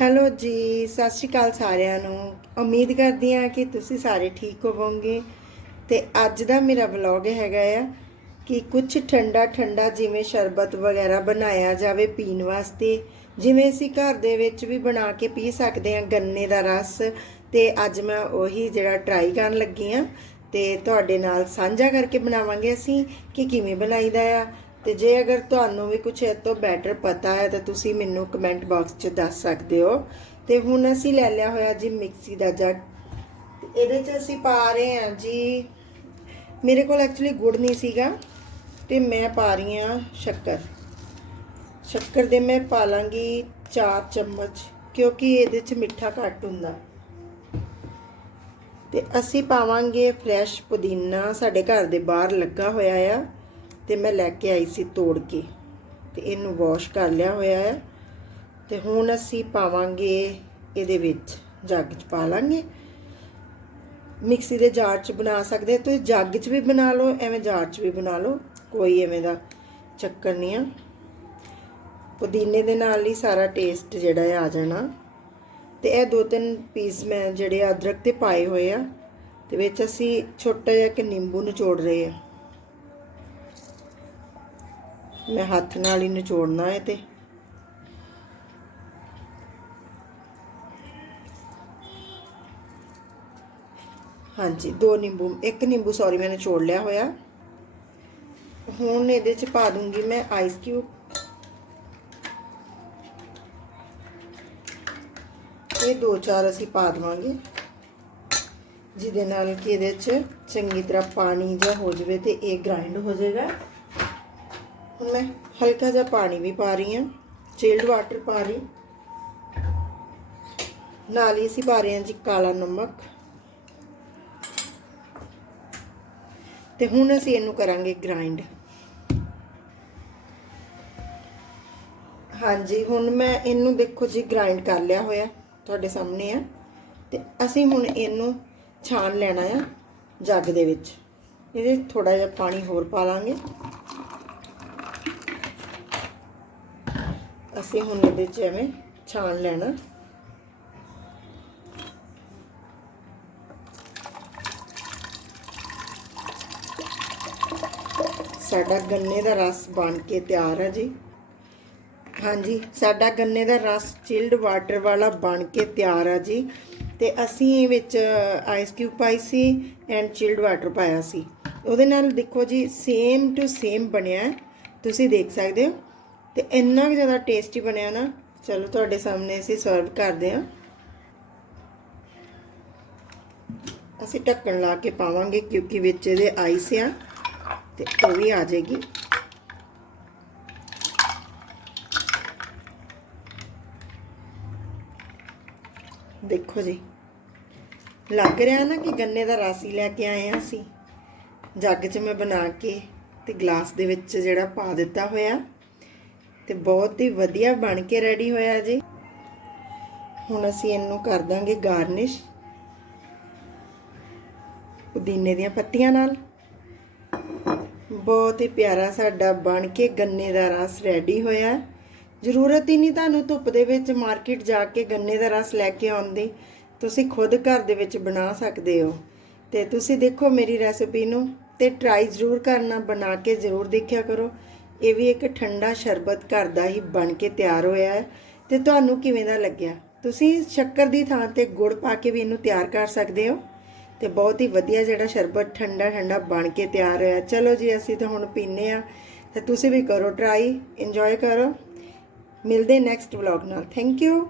Hello ਜੀ, ਸਤਿ ਸ਼੍ਰੀ ਅਕਾਲ ਸਾਰਿਆਂ ਨੂੰ। ਉਮੀਦ ਕਰਦੀ ਹਾਂ ਕਿ ਤੁਸੀਂ ਸਾਰੇ ਠੀਕ ਹੋਵੋਗੇ। ਤੇ ਅੱਜ ਦਾ ਮੇਰਾ ਵਲੌਗ ਹੈਗਾ ਆ ਕਿ ਕੁਝ ਠੰਡਾ ਠੰਡਾ ਜਿਵੇਂ ਸ਼ਰਬਤ ਵਗੈਰਾ ਬਣਾਇਆ ਜਾਵੇ ਪੀਣ ਵਾਸਤੇ। ਜਿਵੇਂ ਅਸੀਂ ਘਰ ਦੇ ਵਿੱਚ ਵੀ ਬਣਾ ਕੇ ਪੀ ਸਕਦੇ ਹਾਂ ਗੰਨੇ ਦਾ ਰਸ। ਤੇ ਅੱਜ ਮੈਂ ਉਹੀ ਜਿਹੜਾ ਟਰਾਈ ਕਰਨ ਲੱਗੀ ਆ ਤੇ ਤੁਹਾਡੇ ਨਾਲ ਸਾਂਝਾ ਕਰਕੇ ਬਣਾਵਾਂਗੇ ਅਸੀਂ ਕਿ ਕਿਵੇਂ ਬਣਾਈਦਾ ਆ। ਤੇ ਜੇ ਅਗਰ ਤੁਹਾਨੂੰ ਵੀ ਕੁਝ ਇਹ ਤੋਂ ਬੈਟਰ ਪਤਾ ਹੈ, ਤਾਂ ਤੁਸੀਂ ਮੈਨੂੰ ਕਮੈਂਟ ਬਾਕਸ 'ਚ ਦੱਸ ਸਕਦੇ ਹੋ। ਤੇ ਹੁਣ ਅਸੀਂ ਲੈ ਲਿਆ ਹੋਇਆ ਜੀ ਮਿਕਸੀ ਦਾ ਜੱਗ ਤੇ ਇਹਦੇ 'ਚ ਅਸੀਂ ਪਾ ਰਹੇ ਹਾਂ ਜੀ। ਮੇਰੇ ਕੋਲ ਐਕਚੁਅਲੀ ਗੁੜ ਨਹੀਂ ਸੀਗਾ, ਤੇ ਮੈਂ ਪਾ ਰਹੀ ਹਾਂ ਸ਼ੱਕਰ। ਸ਼ੱਕਰ ਦੇ ਮੈਂ ਪਾ ਲਾਂਗੀ 4 ਚਮਚ, ਕਿਉਂਕਿ ਇਹਦੇ 'ਚ ਮਿੱਠਾ ਘੱਟ ਹੁੰਦਾ। ਤੇ ਅਸੀਂ ਪਾਵਾਂਗੇ ਫਰੈਸ਼ ਪੁਦੀਨਾ, ਸਾਡੇ ਘਰ ਦੇ ਬਾਹਰ ਲੱਗਾ ਹੋਇਆ ਆ। ਤੇ ਮੈਂ ਲੈ ਕੇ ਆਈ ਸੀ ਤੋੜ ਕੇ ਤੇ ਇਹਨੂੰ ਵਾਸ਼ ਕਰ ਲਿਆ ਹੋਇਆ ਹੈ। ਤੇ ਹੁਣ ਅਸੀਂ ਪਾਵਾਂਗੇ ਇਹਦੇ ਵਿੱਚ ਜੱਗ 'ਚ ਪਾ ਲਾਂਗੇ। ਮਿਕਸੀ ਦੇ ਜਾਰ 'ਚ ਬਣਾ ਸਕਦੇ ਹੋ। ਤੁਸੀਂ ਜੱਗ 'ਚ ਵੀ ਬਣਾ ਲਓ, ਐਵੇਂ ਜਾਰ 'ਚ ਵੀ ਬਣਾ ਲਓ, ਕੋਈ ਐਵੇਂ ਦਾ ਚੱਕਰ ਨਹੀਂ ਆ। ਪੁਦੀਨੇ ਦੇ ਨਾਲ ਹੀ ਸਾਰਾ ਟੇਸਟ ਜਿਹੜਾ ਹੈ ਆ ਜਾਣਾ। ਤੇ ਇਹ ਦੋ ਤਿੰਨ ਪੀਸ ਮੈਂ ਜਿਹੜੇ ਅਦਰਕ ਤੇ ਪਾਏ ਹੋਏ ਆ, ਤੇ ਵਿੱਚ ਅਸੀਂ ਛੋਟਾ ਜਿਹਾ ਕਿ ਨਿੰਬੂ ਨਿਚੋੜ ਰਹੇ ਆ। ਮੈਂ ਹੱਥ ਨਾਲ ਹੀ ਨਿਚੋੜਨਾ ਹੈ ਤੇ। ਹਾਂਜੀ, ਦੋ ਨਿੰਬੂ, ਇੱਕ ਨਿੰਬੂ ਸੌਰੀ ਮੈਂ ਨਿਚੋੜ ਲਿਆ ਹੋਇਆ। ਹੁਣ ਇਹਦੇ ਚ ਪਾ ਦੂੰਗੀ ਮੈਂ ਆਈਸ ਕਿਊਬ ਇਹ ਦੋ ਚਾਰ ਅਸੀਂ ਪਾ ਦਵਾਂਗੇ। ਜਿਹਦੇ ਨਾਲ ਕਿ ਇਹਦੇ ਚ ਚੰਗੀ ਤਰ੍ਹਾਂ ਪਾਣੀ ਜਿਹਾ ਹੋ ਜਾਵੇ ਤੇ ਇਹ ਗ੍ਰਾਈਂਡ ਹੋ ਜਾਏਗਾ। ਹੁਣ ਮੈਂ ਹਲਕਾ ਜਿਹਾ ਪਾਣੀ ਵੀ ਪਾ ਰਹੀ ਹਾਂ ਚਿਲਡ ਵਾਟਰ ਪਾ ਰਹੀ। ਨਾਲ ਹੀ ਅਸੀਂ ਪਾ ਰਹੇ ਹਾਂ ਜੀ ਕਾਲਾ ਨਮਕ। ਤੇ ਹੁਣ ਅਸੀਂ ਇਹਨੂੰ ਕਰਾਂਗੇ ਗ੍ਰਾਈਂਡ ਹਾਂਜੀ, ਹੁਣ ਮੈਂ ਇਹਨੂੰ ਦੇਖੋ ਜੀ ਗ੍ਰਾਈਂਡ ਕਰ ਲਿਆ ਹੋਇਆ ਤੁਹਾਡੇ ਸਾਹਮਣੇ ਆ। ਤੇ ਅਸੀਂ ਹੁਣ ਇਹਨੂੰ ਛਾਣ ਲੈਣਾ ਆ ਜੱਗ ਦੇ ਵਿੱਚ। ਇਹਦੇ ਥੋੜਾ ਜਿਹਾ ਪਾਣੀ ਹੋਰ ਪਾ ਲਾਂਗੇ। ਅਸੀਂ ਹੁਣ ਇਹਦੇ ਚ ਐਵੇਂ ਛਾਣ ਲੈਣਾ। ਸਾਡਾ ਗੰਨੇ ਦਾ ਰਸ ਬਣ ਕੇ ਤਿਆਰ ਹੈ ਜੀ। ਹਾਂਜੀ, ਸਾਡਾ ਗੰਨੇ ਦਾ ਰਸ ਚਿਲਡ ਵਾਟਰ ਵਾਲਾ ਬਣ ਕੇ ਤਿਆਰ ਆ ਜੀ। ਤੇ ਅਸੀਂ ਵਿੱਚ ਆਈਸ ਕਿਊਬ ਪਾਈ ਸੀ ਐਂਡ ਚਿਲਡ ਵਾਟਰ ਪਾਇਆ ਸੀ। ਉਹਦੇ ਨਾਲ ਦੇਖੋ ਜੀ ਸੇਮ ਟੂ ਸੇਮ ਬਣਿਆ। ਤੁਸੀਂ ਦੇਖ ਸਕਦੇ ਹੋ। ਤੇ ਇੰਨਾ ਕੁ ਜ਼ਿਆਦਾ ਟੇਸਟੀ ਬਣਿਆ ਨਾ, ਚਲੋ ਤੁਹਾਡੇ ਸਾਹਮਣੇ ਅਸੀਂ ਸਰਵ ਕਰਦੇ ਹਾਂ। ਅਸੀਂ ਢੱਕਣ ਲਾ ਕੇ ਪਾਵਾਂਗੇ ਕਿਉਂਕਿ ਵਿੱਚ ਇਹਦੇ ਆਈਸ ਆ, ਤੇ ਉਹ ਵੀ ਆ ਜਾਏਗੀ। ਦੇਖੋ ਜੀ, ਲੱਗ ਰਿਹਾ ਨਾ ਕਿ ਗੰਨੇ ਦਾ ਰਸ ਹੀ ਲੈ ਕੇ ਆਏ ਆ ਅਸੀਂ। ਜੱਗ 'ਚ ਮੈਂ ਬਣਾ ਕੇ ਤੇ ਗਲਾਸ ਦੇ ਵਿੱਚ ਜਿਹੜਾ ਪਾ ਦਿੱਤਾ ਹੋਇਆ। ਤੇ ਬਹੁਤ ਹੀ ਵਧੀਆ ਬਣ ਕੇ ਰੈਡੀ ਹੋਇਆ ਜੀ। ਹੁਣ ਅਸੀਂ ਇਹਨੂੰ ਕਰ ਦਾਂਗੇ ਗਾਰਨਿਸ਼ ਪੁਦੀਨੇ ਦੀਆਂ ਪੱਤੀਆਂ ਨਾਲ। ਬਹੁਤ ਹੀ ਪਿਆਰਾ ਸਾਡਾ ਬਣ ਕੇ ਗੰਨੇ ਦਾ ਰਸ ਰੈਡੀ ਹੋਇਆ। ਜ਼ਰੂਰਤ ਹੀ ਨਹੀਂ ਤੁਹਾਨੂੰ ਧੁੱਪ ਦੇ ਵਿੱਚ ਮਾਰਕੀਟ ਜਾ ਕੇ ਗੰਨੇ ਦਾ ਰਸ ਲੈ ਕੇ ਆਉਣ ਦੀ। ਤੁਸੀਂ ਖੁਦ ਘਰ ਦੇ ਵਿੱਚ ਬਣਾ ਸਕਦੇ ਹੋ। ਤੇ ਤੁਸੀਂ ਦੇਖੋ ਮੇਰੀ ਰੈਸਿਪੀ ਨੂੰ ਤੇ ਟਰਾਈ ਜ਼ਰੂਰ ਕਰਨਾ, ਬਣਾ ਕੇ ਜ਼ਰੂਰ ਦੇਖਿਆ ਕਰੋ। ਇਹ ਵੀ ਇੱਕ ਠੰਡਾ ਸ਼ਰਬਤ ਘਰ ਦਾ ਹੀ ਬਣ ਕੇ ਤਿਆਰ ਹੋਇਆ ਹੈ। ਤੇ ਤੁਹਾਨੂੰ ਕਿਵੇਂ ਦਾ ਲੱਗਿਆ? ਤੁਸੀਂ ਸ਼ੱਕਰ ਦੀ ਥਾਂ ਤੇ ਗੁੜ ਪਾ ਕੇ ਵੀ ਇਹਨੂੰ ਤਿਆਰ ਕਰ ਸਕਦੇ ਹੋ? ਤੇ ਬਹੁਤ ਹੀ ਵਧੀਆ ਜਿਹੜਾ ਸ਼ਰਬਤ ਠੰਡਾ ਠੰਡਾ ਬਣ ਕੇ ਤਿਆਰ ਹੋਇਆ। ਚਲੋ ਜੀ, ਅਸੀਂ ਤਾਂ ਹੁਣ ਪੀਨੇ ਆ ਤੇ ਤੁਸੀਂ ਵੀ ਕਰੋ ਟਰਾਈ ਇੰਜੋਏ ਕਰੋ। ਮਿਲਦੇ ਨੈਕਸਟ ਵਲੌਗ ਨਾਲ। Thank you